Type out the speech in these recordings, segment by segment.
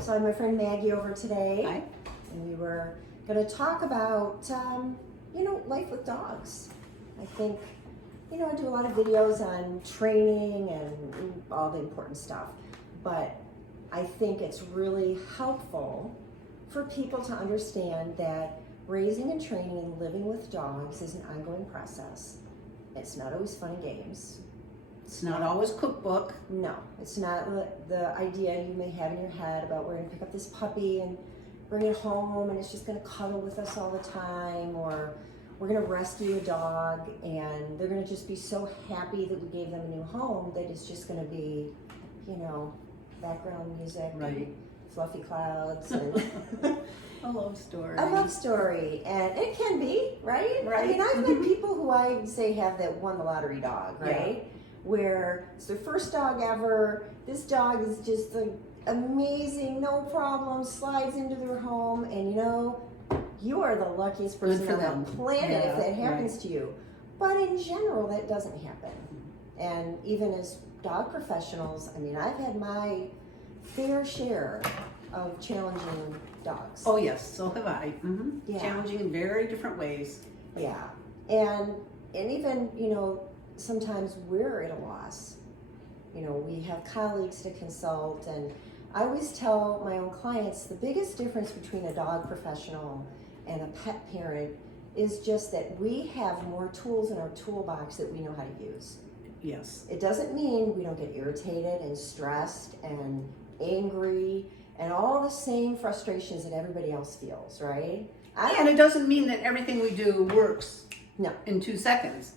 So I had my friend Maggie over today. Hi. And we were going to talk about, life with dogs. I think, I do a lot of videos on training and all the important stuff. But I think it's really helpful for people to understand that raising and training and living with dogs is an ongoing process. It's not always fun and games. It's not always cookbook. No, it's not the idea you may have in your head about we're going to pick up this puppy and bring it home and it's just going to cuddle with us all the time, or we're going to rescue a dog and they're going to just be so happy that we gave them a new home that it's just going to be, background music, Right. and fluffy clouds, and A love story. a love story. And it can be, right? I Right. mean, I've met people who I say have that won the lottery dog, right? Yeah. Where it's their first dog ever. This dog is just amazing, no problem, slides into their home, and you are the luckiest person for on them. the planet Yeah, if that happens right. to you. But in general, that doesn't happen. And even as dog professionals, I mean, I've had my fair share of challenging dogs. Oh yes, so have I. Yeah. Challenging in very different ways. Yeah, and even sometimes we're at a loss. We have colleagues to consult, and I always tell my own clients the biggest difference between a dog professional and a pet parent is just that we have more tools in our toolbox that we know how to use. Yes. It doesn't mean we don't get irritated and stressed and angry and all the same frustrations that everybody else feels, right? And it doesn't mean that everything we do works No. in 2 seconds.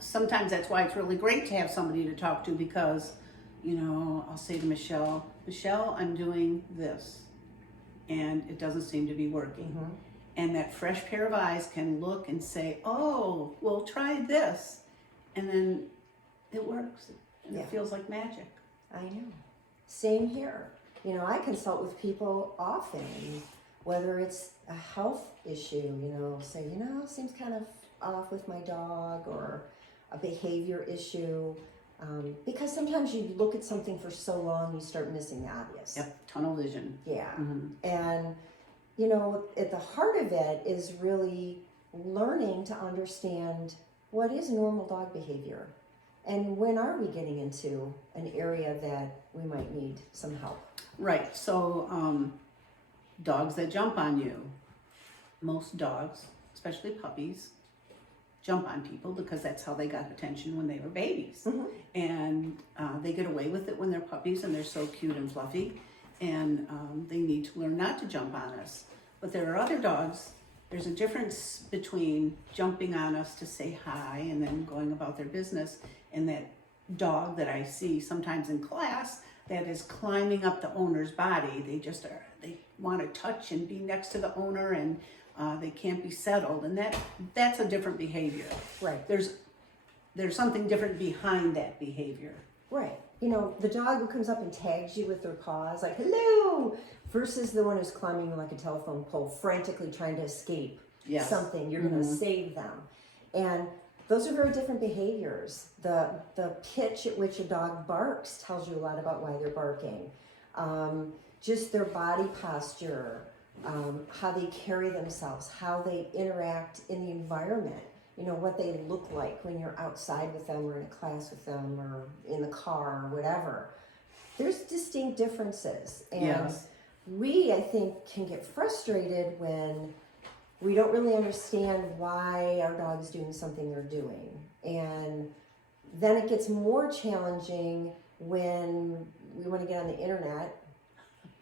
Sometimes that's why it's really great to have somebody to talk to, because, I'll say to Michelle, I'm doing this, and it doesn't seem to be working. Mhm. And that fresh pair of eyes can look and say, oh, well, try this. And then it works. And Yeah. it feels like magic. I know. Same here. I consult with people often, whether it's a health issue, say, seems kind of off with my dog, or a behavior issue. Because sometimes you look at something for so long, you start missing the obvious. Yep, tunnel vision. Yeah. Mhm. And, at the heart of it is really learning to understand what is normal dog behavior. And when are we getting into an area that we might need some help? Right, so dogs that jump on you. Most dogs, especially puppies, jump on people because that's how they got attention when they were babies. Mhm. And they get away with it when they're puppies and they're so cute and fluffy. And they need to learn not to jump on us. But there are other dogs. There's a difference between jumping on us to say hi and then going about their business, and that dog that I see sometimes in class that is climbing up the owner's body. They want to touch and be next to the owner, and they can't be settled. And that's a different behavior. Right. There's something different behind that behavior. Right. The dog who comes up and tags you with their paws, like, hello, versus the one who's climbing like a telephone pole, frantically trying to escape Yes. something. You're going to save them. And those are very different behaviors. The pitch at which a dog barks tells you a lot about why they're barking. Just their body posture, how they carry themselves, how they interact in the environment. What they look like when you're outside with them, or in a class with them, or in the car, or whatever. There's distinct differences. And Yes. we, I think, can get frustrated when we don't really understand why our dog's doing something they're doing. And then it gets more challenging when we want to get on the internet,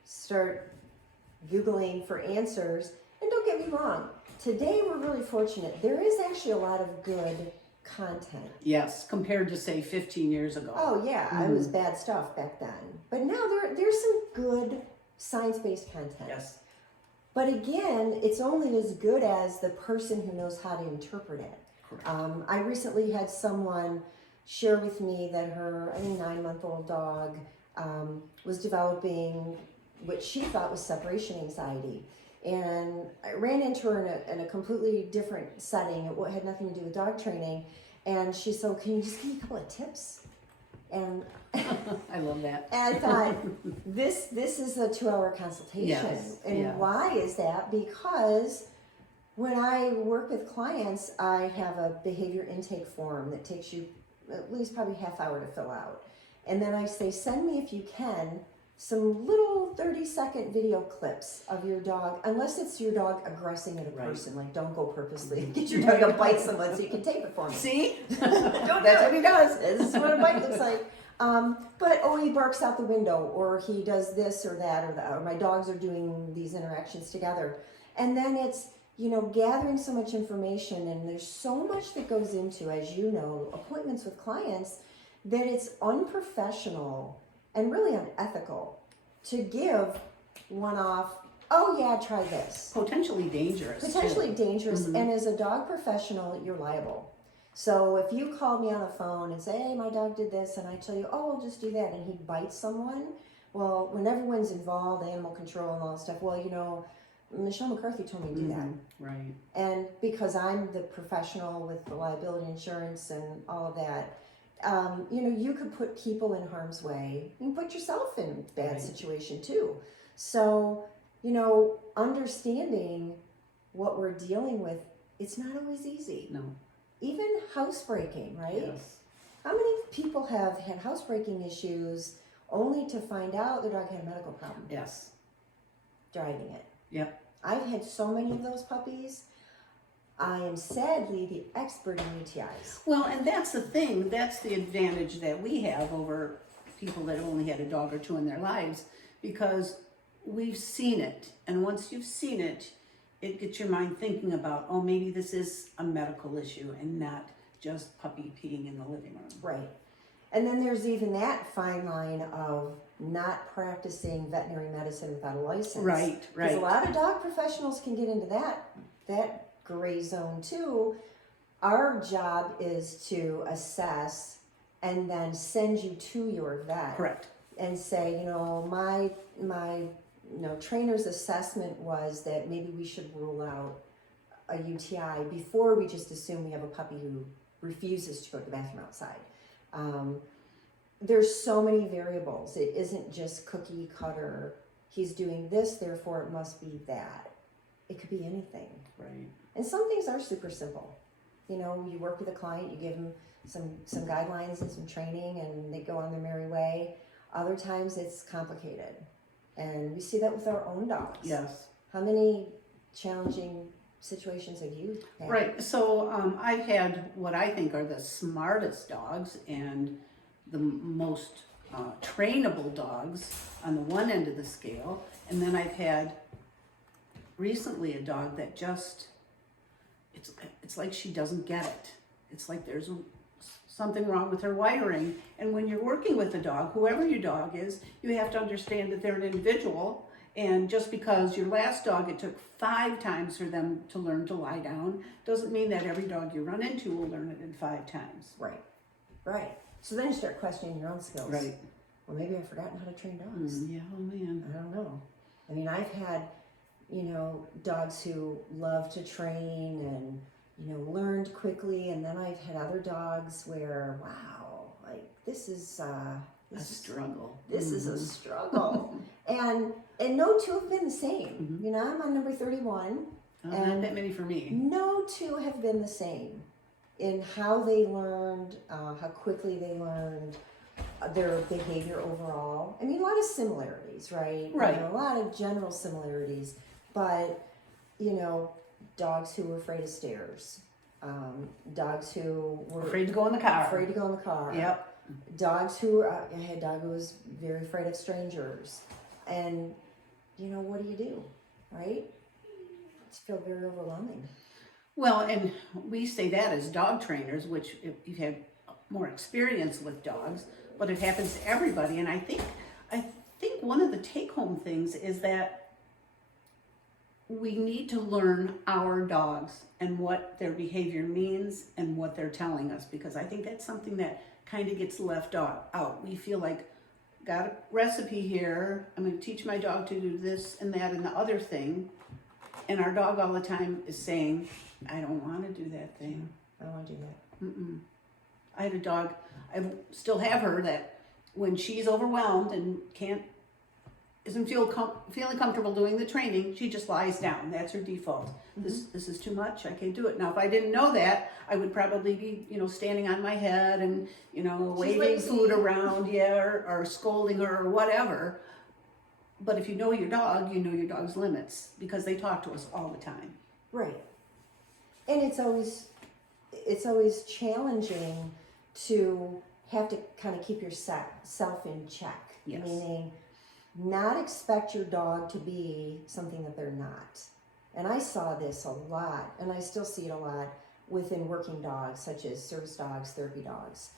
start Googling for answers. And don't get me wrong, today we're really fortunate. There is actually a lot of good content. Yes, compared to say 15 years ago. Oh yeah, it was bad stuff back then. But now there's some good science-based content. Yes. But again, it's only as good as the person who knows how to interpret it. Correct. I recently had someone share with me that her, 9-month-old dog was developing what she thought was separation anxiety. And I ran into her in a completely different setting. It had nothing to do with dog training. And she said, can you just give me a couple of tips? And I love that. and I thought, this is a 2-hour consultation. Yes, And yes. why is that? Because when I work with clients, I have a behavior intake form that takes you at least probably half hour to fill out. And then I say, send me, if you can, some little 30-second video clips of your dog, unless it's your dog aggressing at a Right. person. Like, don't go purposely get your dog to bite someone so you can tape it for me. See? Don't do That's it. what he does. This is what a bite looks like. But he barks out the window, or he does this or that, or my dogs are doing these interactions together. And then it's, gathering so much information, and there's so much that goes into, as you know, appointments with clients, that it's unprofessional and really unethical to give one off, oh yeah, try this. Potentially dangerous. too. Potentially dangerous, Mhm. and as a dog professional, you're liable. So if you call me on the phone and say, hey, my dog did this, and I tell you, oh, I'll just do that, and he bites someone, well, when everyone's involved, animal control and all that stuff, well, Michelle McCarthy told me to do that. Mhm. Right. And because I'm the professional with the liability insurance and all of that, you could put people in harm's way. You can put yourself in a bad Right. situation too. So, understanding what we're dealing with, it's not always easy. No. Even housebreaking, right? Yes. How many people have had housebreaking issues only to find out their dog had a medical problem Yes. driving it? Yep. I've had so many of those puppies. I am sadly the expert in UTIs. Well, and that's the thing. That's the advantage that we have over people that only had a dog or two in their lives, because we've seen it. And once you've seen it, it gets your mind thinking about, oh, maybe this is a medical issue and not just puppy peeing in the living room. Right. And then there's even that fine line of not practicing veterinary medicine without a license. Right, Because a right. lot of dog professionals can get into that gray zone too. Our job is to assess and then send you to your vet. Correct. And say, my trainer's assessment was that maybe we should rule out a UTI before we just assume we have a puppy who refuses to go to the bathroom outside. There's so many variables. It isn't just cookie cutter. He's doing this, therefore it must be that. It could be anything. Right. And some things are super simple. You work with a client, you give them some guidelines and some training, and they go on their merry way. Other times it's complicated. And we see that with our own dogs. Yes. How many challenging situations have you had? Right. So I've had what I think are the smartest dogs and the most trainable dogs on the one end of the scale. And then I've had recently a dog that just, it's like she doesn't get it. It's like there's something wrong with her wiring. And when you're working with a dog, whoever your dog is, you have to understand that they're an individual. And just because your last dog, it took 5 times for them to learn to lie down, doesn't mean that every dog you run into will learn it in 5 times. Right. Right. So then you start questioning your own skills. Right. Well, maybe I've forgotten how to train dogs. Yeah, oh man. I don't know. I mean, I've had, dogs who love to train and, learned quickly. And then I've had other dogs where, wow, like this is A struggle. This is a struggle. and no two have been the same. I'm on number 31. Not that many for me. No two have been the same in how they learned, how quickly they learned, their behavior overall. I mean, a lot of similarities, right? Right. A lot of general similarities, but dogs who were afraid of stairs, dogs who were Afraid to go in the car. afraid to go in the car. Yep. Dogs who I had a dog who was very afraid of strangers, and what do you do, right? It's feel very overwhelming. Well, and we say that as dog trainers, which if you've had more experience with dogs, but it happens to everybody. And I think one of the take-home things is that we need to learn our dogs and what their behavior means and what they're telling us, because I think that's something that kind of gets left out. We feel like, got a recipe here, I'm going to teach my dog to do this and that and the other thing, and our dog all the time is saying, I don't want to do that thing. I don't want to do that. Mm-mm. I had a dog, I still have her, that when she's overwhelmed and isn't feeling comfortable doing the training, she just lies down. That's her default. This is too much. I can't do it. Now, if I didn't know that, I would probably be, standing on my head and, waving lazy. food around, or scolding her or whatever. But if you know your dog, you know your dog's limits, because they talk to us all the time. Right. And it's always challenging to have to kind of keep yourself in check. Yes. Meaning, not expect your dog to be something that they're not. And I saw this a lot, and I still see it a lot within working dogs, such as service dogs, therapy dogs.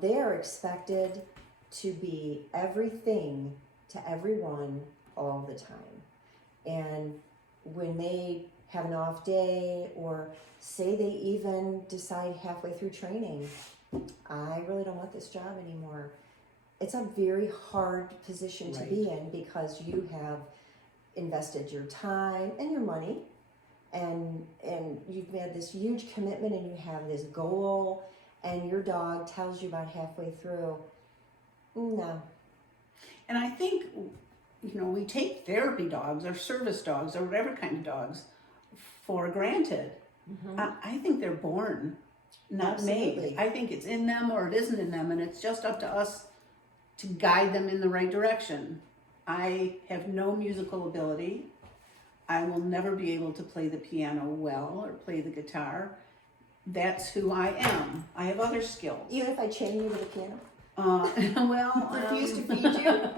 They are expected to be everything to everyone all the time. And when they have an off day, or say they even decide halfway through training, I really don't want this job anymore. It's a very hard position to be in, because you have invested your time and your money, and you've made this huge commitment, and you have this goal, and your dog tells you about halfway through, no. And I think, we take therapy dogs or service dogs or whatever kind of dogs for granted. I think they're born, not Absolutely. made. I think it's in them or it isn't in them, and it's just up to us to guide them in the right direction. I have no musical ability. I will never be able to play the piano well or play the guitar. That's who I am. I have other skills. Even if I chain you to the piano, refuse to feed you,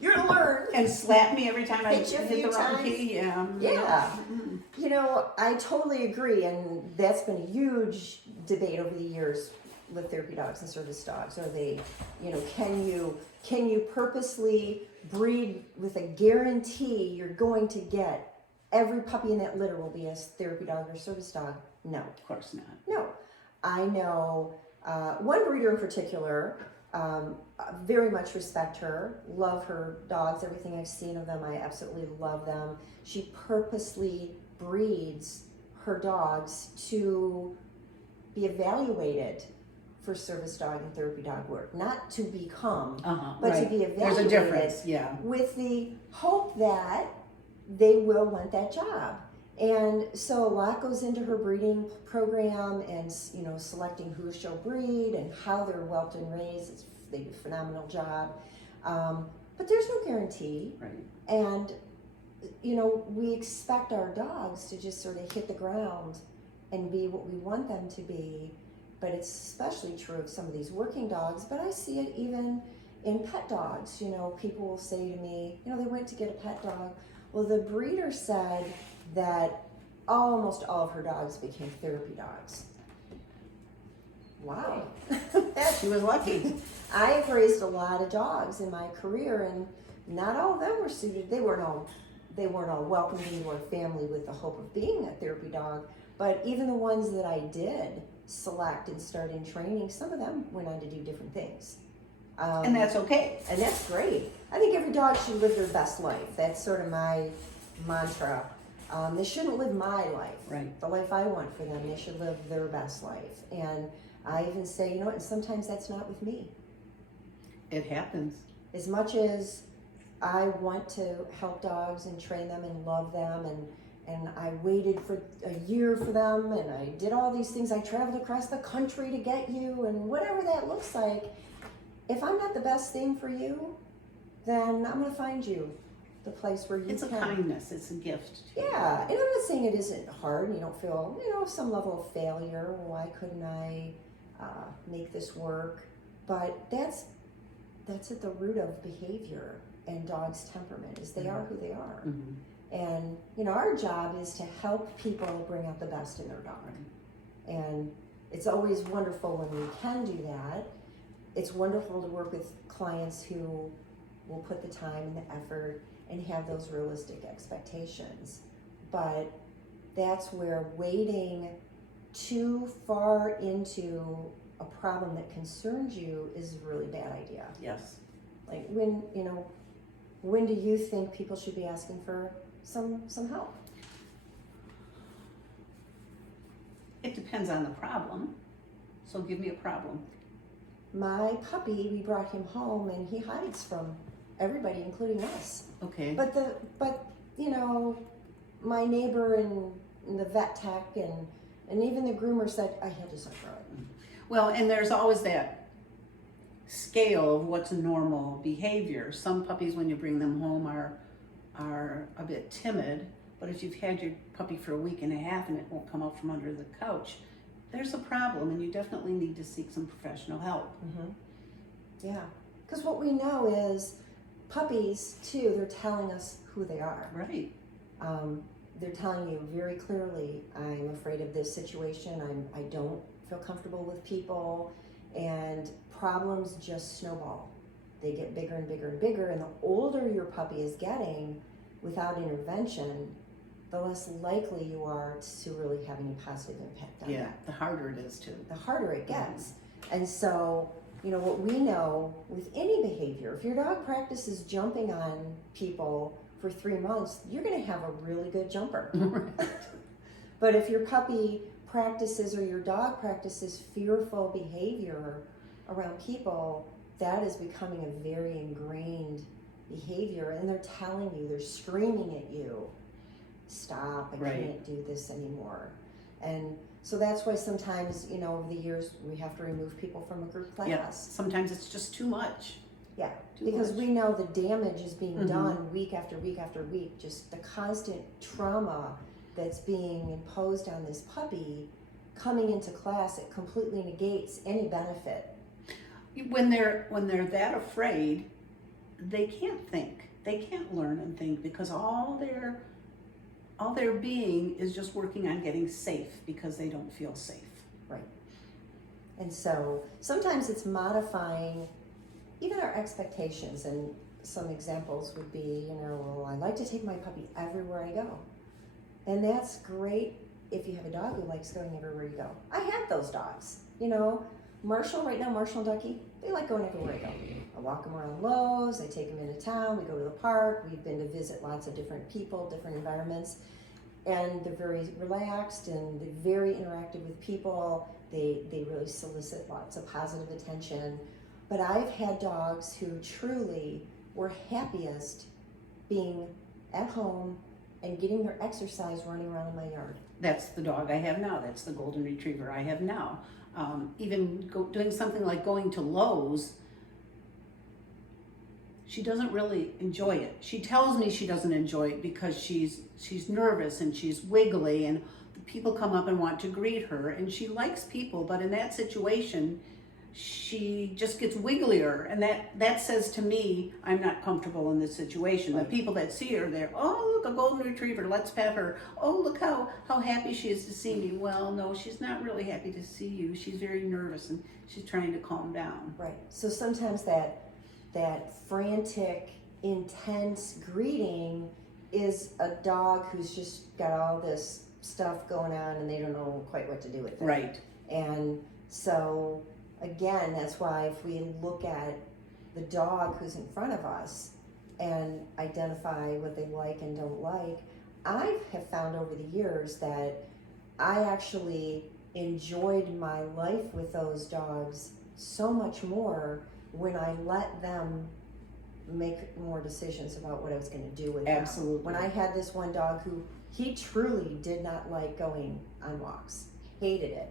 you're gonna learn. And slap me every time I Hit you a hit few the wrong times. key. Yeah. I totally agree, and that's been a huge debate over the years with therapy dogs and service dogs. Are they, can you purposely breed with a guarantee you're going to get every puppy in that litter will be a therapy dog or service dog? No. Of course not. No. I know one breeder in particular, very much respect her, love her dogs, everything I've seen of them, I absolutely love them. She purposely breeds her dogs to be evaluated for service dog and therapy dog work, not to become, but to be evaluated. There's a difference, with the hope that they will want that job. And so a lot goes into her breeding program, and selecting who she'll breed and how they're whelped and raised. They do a phenomenal job, but there's no guarantee. Right. And we expect our dogs to just sort of hit the ground and be what we want them to be. But it's especially true of some of these working dogs. But I see it even in pet dogs. People will say to me, they went to get a pet dog. Well, the breeder said that almost all of her dogs became therapy dogs. Wow. She was lucky. I've raised a lot of dogs in my career, and not all of them were suited. They weren't all welcomed into our family with the hope of being a therapy dog. But even the ones that I did select and start in training, some of them went on to do different things. And that's okay. And that's great. I think every dog should live their best life. That's sort of my mantra. They shouldn't live my life. Right. The life I want for them. They should live their best life. And I even say, and sometimes that's not with me. It happens. As much as I want to help dogs and train them and love them, and I waited for a year for them, and I did all these things. I traveled across the country to get you, and whatever that looks like. If I'm not the best thing for you, then I'm going to find you the place where you It's a can. kindness. It's a gift. Yeah, and I'm not saying it isn't hard. And you don't feel, some level of failure. Why couldn't I make this work? But that's at the root of behavior and dogs' temperament. Is they are who they are. And our job is to help people bring out the best in their dog. And it's always wonderful when we can do that. It's wonderful to work with clients who will put the time and the effort and have those realistic expectations. But that's where waiting too far into a problem that concerns you is a really bad idea. Yes. Like when do you think people should be asking for some help? It depends on the problem. So give me a problem. My puppy, we brought him home and he hides from everybody, including us. Okay. But you know, my neighbor and the vet tech and even the groomer said, he'll just outgrow it. Well, and there's always that scale of what's normal behavior. Some puppies, when you bring them home, are a bit timid, but if you've had your puppy for a week and a half and it won't come out from under the couch, there's a problem, and you definitely need to seek some professional help. Yeah, because what we know is puppies too, they're telling us who they are. Right. They're telling you very clearly, I'm afraid of this situation, I don't feel comfortable with people, and problems just snowball. They get bigger and bigger and bigger, and the older your puppy is getting without intervention, the less likely you are to really have any positive impact on Yeah, that. the harder it is too. The harder it gets. And so, you know, what we know with any behavior, if your dog practices jumping on people for 3 months, you're going to have a really good jumper. But if your puppy practices or your dog practices fearful behavior around people, that is becoming a very ingrained behavior, and they're telling you, they're screaming at you, stop, I can't do this anymore. And so that's why sometimes, you know, over the years, we have to remove people from a group class. Yeah, sometimes it's just too much. Yeah, Too because much. we know the damage is being done week after week after week, just the constant trauma that's being imposed on this puppy coming into class, it completely negates any benefit. When they're that afraid, they can't think. They can't learn and think, because all their being is just working on getting safe because they don't feel safe. Right. And so sometimes it's modifying even our expectations, and some examples would be, you know, well, I like to take my puppy everywhere I go. And that's great if you have a dog who likes going everywhere you go. I have those dogs, you know. Marshall, right now, Marshall and Ducky, they like going everywhere I go. I walk them around Lowe's, I take them into town, we go to the park, we've been to visit lots of different people, different environments, and they're very relaxed and they're very interactive with people. They really solicit lots of positive attention. But I've had dogs who truly were happiest being at home and getting their exercise running around in my yard. That's the dog I have now. That's the golden retriever I have now. Even doing something like going to Lowe's, she doesn't really enjoy it. She tells me she doesn't enjoy it because she's nervous and she's wiggly, and people come up and want to greet her, and she likes people, but in that situation, she just gets wigglier, and that says to me, I'm not comfortable in this situation. Right. The people that see her, they're, oh, look, a golden retriever, let's pet her. Oh, look how happy she is to see me. Well, no, she's not really happy to see you. She's very nervous and she's trying to calm down. Right. So sometimes that frantic, intense greeting is a dog who's just got all this stuff going on and they don't know quite what to do with it. Right. And so again, that's why if we look at the dog who's in front of us and identify what they like and don't like, I have found over the years that I actually enjoyed my life with those dogs so much more when I let them make more decisions about what I was going to do with them. Absolutely. When I had this one dog who, he truly did not like going on walks, hated it.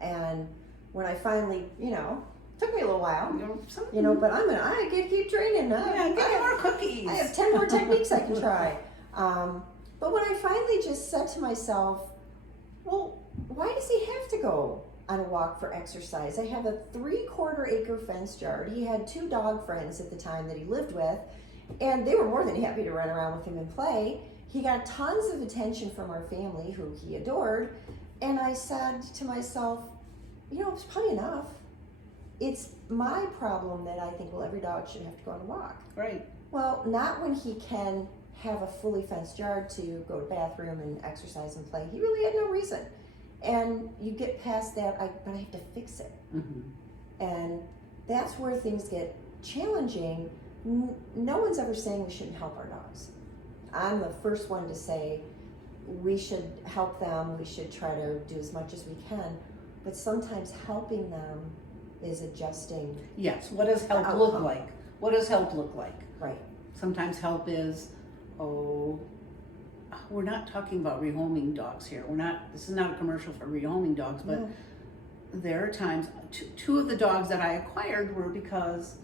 And when I finally, you know, took me a little while, but I get to keep training. Yeah, get more cookies. I have 10 more techniques I can try. But when I finally just said to myself, well, why does he have to go on a walk for exercise? I have a 3/4 acre fenced yard. He had 2 dog friends at the time that he lived with, and they were more than happy to run around with him and play. He got tons of attention from our family, who he adored, and I said to myself, you know, it's probably enough. It's my problem that I think, well, every dog should have to go on a walk. Right. Well, not when he can have a fully fenced yard to go to the bathroom and exercise and play. He really had no reason. And you get past that, but I have to fix it. Mm-hmm. And that's where things get challenging. No one's ever saying we shouldn't help our dogs. I'm the first one to say we should help them. We should try to do as much as we can. but sometimes helping them is adjusting. Yes, what does help The look outcome. like? What does help look like? Right. Sometimes help is, oh, we're not talking about rehoming dogs here. This is not a commercial for rehoming dogs, but No. there are times, two of the dogs that I acquired were because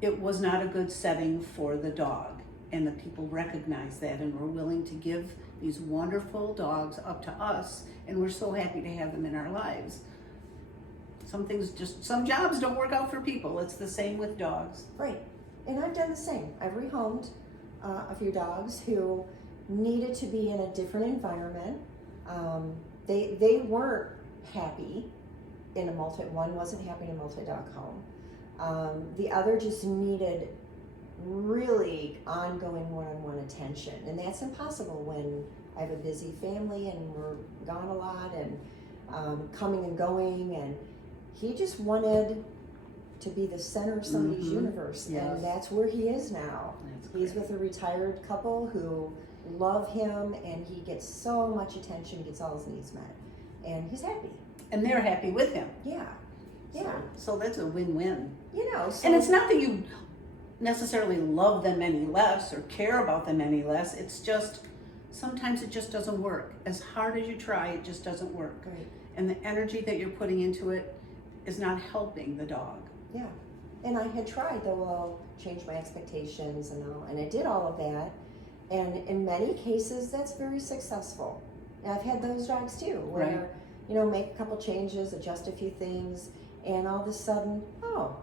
it was not a good setting for the dog. And the people recognized that and were willing to give these wonderful dogs up to us. And we're so happy to have them in our lives. Some jobs don't work out for people. It's the same with dogs. Right. And I've done the same. I've rehomed a few dogs who needed to be in a different environment. They weren't happy in one wasn't happy in a multi-dog home. The other just needed really ongoing one-on-one attention. And that's impossible when I have a busy family and we're gone a lot and coming and going, and he just wanted to be the center of somebody's universe. Yes. And that's where he is now. He's with a retired couple who love him, and he gets so much attention, gets all his needs met, and he's happy. And they're happy with him. Yeah. Yeah. So that's a win-win. You know, so And it's not that you necessarily love them any less or care about them any less. It's just, sometimes it just doesn't work. As hard as you try, it just doesn't work. Right. And the energy that you're putting into it is not helping the dog. Yeah. And I had tried, though, I'll change my expectations and I did all of that. And in many cases, that's very successful. And I've had those dogs too, where, Right. you know, make a couple changes, adjust a few things, and all of a sudden, oh,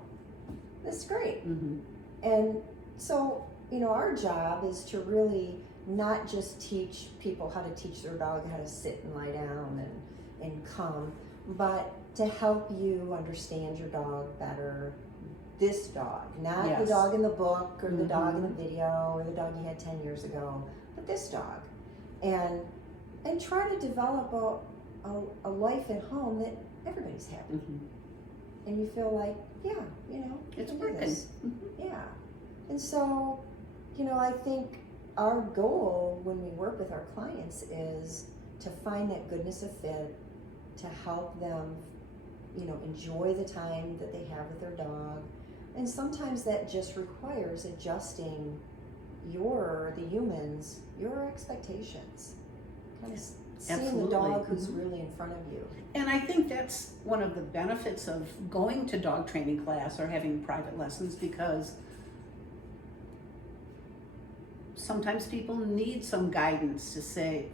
this is great. Mm-hmm. And so, you know, our job is to really not just teach people how to teach their dog how to sit and lie down and come, but to help you understand your dog better. This dog, not Yes. the dog in the book or the dog in the Mhm. video or the dog you had 10 years ago, but this dog. And try to develop a life at home that everybody's happy. Mm-hmm. And you feel like, yeah, you know, you It's can do working. this. Mm-hmm. Yeah. And so, you know, I think our goal when we work with our clients is to find that goodness of fit, to help them, you know, enjoy the time that they have with their dog. And sometimes that just requires adjusting the humans, your expectations. Kind of seeing Absolutely. the dog who's Mhm. really in front of you. And I think that's one of the benefits of going to dog training class or having private lessons, because sometimes people need some guidance to say,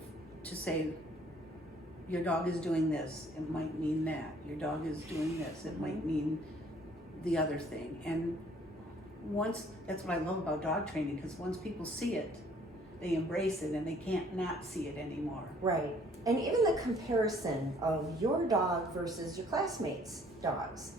your dog is doing this, it might mean that. Your dog is doing this, it might mean the other thing. And that's what I love about dog training, because once people see it, they embrace it and they can't not see it anymore. Right. And even the comparison of your dog versus your classmates' dogs.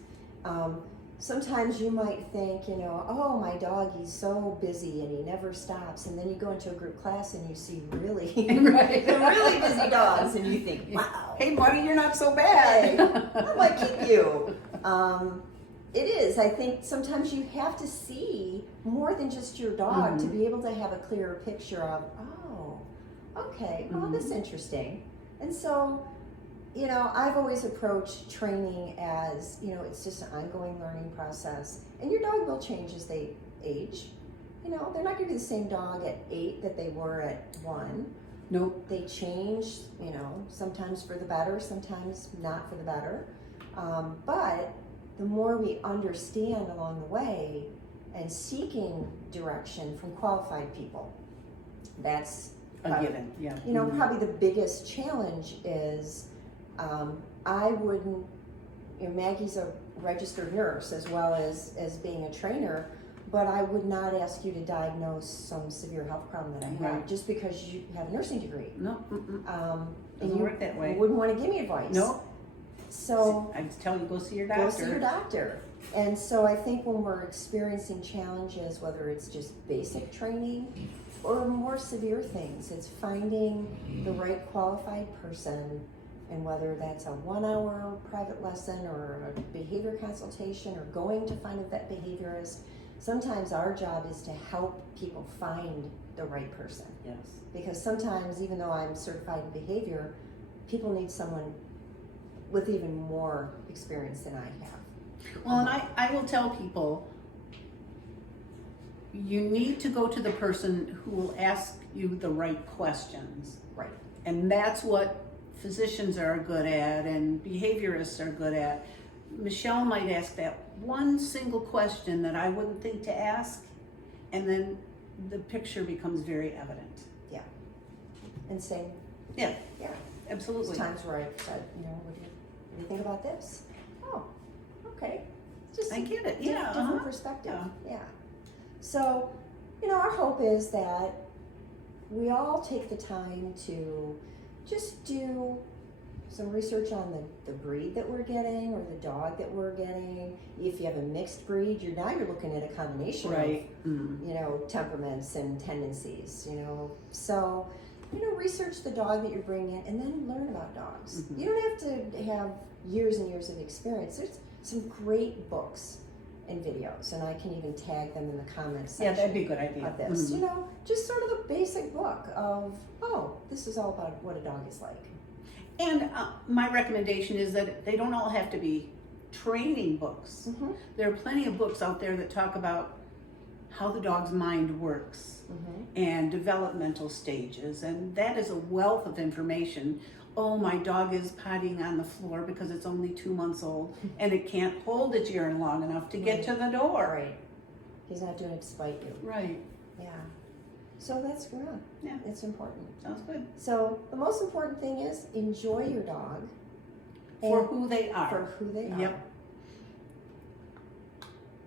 Sometimes you might think, you know, oh, my dog, he's so busy and he never stops. And then you go into a group class and you see really, Right. really busy dogs, and you think, wow. Hey buddy, you're not so Hey, bad. I might keep you. It is. I think sometimes you have to see more than just your dog to be able to have a clearer picture of, oh, okay, well, this is interesting. And so, you know, I've always approached training as, you know, it's just an ongoing learning process. And your dog will change as they age. You know, they're not going to be the same dog at 8 that they were at 1. Nope. They change, you know, sometimes for the better, sometimes not for the better. But the more we understand along the way and seeking direction from qualified people, that's A given, yeah. you know, probably the biggest challenge is I wouldn't, you know, Maggie's a registered nurse as well as being a trainer, but I would not ask you to diagnose some severe health problem that I have Right. just because you have a nursing degree. No, And doesn't you work that way. wouldn't want to give me advice. No. So I just tell you, go see your doctor. go see your doctor. And so I think when we're experiencing challenges, whether it's just basic training or more severe things, it's finding the right qualified person, and whether that's a 1-hour private lesson or a behavior consultation or going to find a vet behaviorist. Sometimes our job is to help people find the right person, Yes. because sometimes, even though I'm certified in behavior, people need someone with even more experience than I have. Well, and I will tell people, you need to go to the person who will ask you the right questions. Right. And that's what physicians are good at and behaviorists are good at. Michelle might ask that one single question that I wouldn't think to ask, and then the picture becomes very evident. Yeah. And same. Yeah, Yeah. absolutely. There's times where I said, what do you think about this? Oh, okay. Just I get it. different Yeah. different uh-huh. perspective. Yeah. Yeah. So, our hope is that we all take the time to just do some research on the breed that we're getting or the dog that we're getting. If you have a mixed breed, you're looking at a combination Right. of, temperaments and tendencies, So, research the dog that you're bringing in and then learn about dogs. Mhm. You don't have to have years and years of experience. There's some great books and videos, and I can even tag them in the comments section Yeah, that'd be a good idea. of this. Mhm. Just sort of the basic book of, this is all about what a dog is like. And my recommendation is that they don't all have to be training books. Mm-hmm. There are plenty of books out there that talk about how the dog's mind works Mm-hmm. and developmental stages, and that is a wealth of information. Oh, my dog is pottying on the floor because it's only 2 months old and it can't hold its urine long enough to get to the All door. right. He's not doing it to spite you. Right. Yeah. So that's Yeah. it's important. Sounds good. So the most important thing is enjoy your dog For and who they are. for who they are. Yep.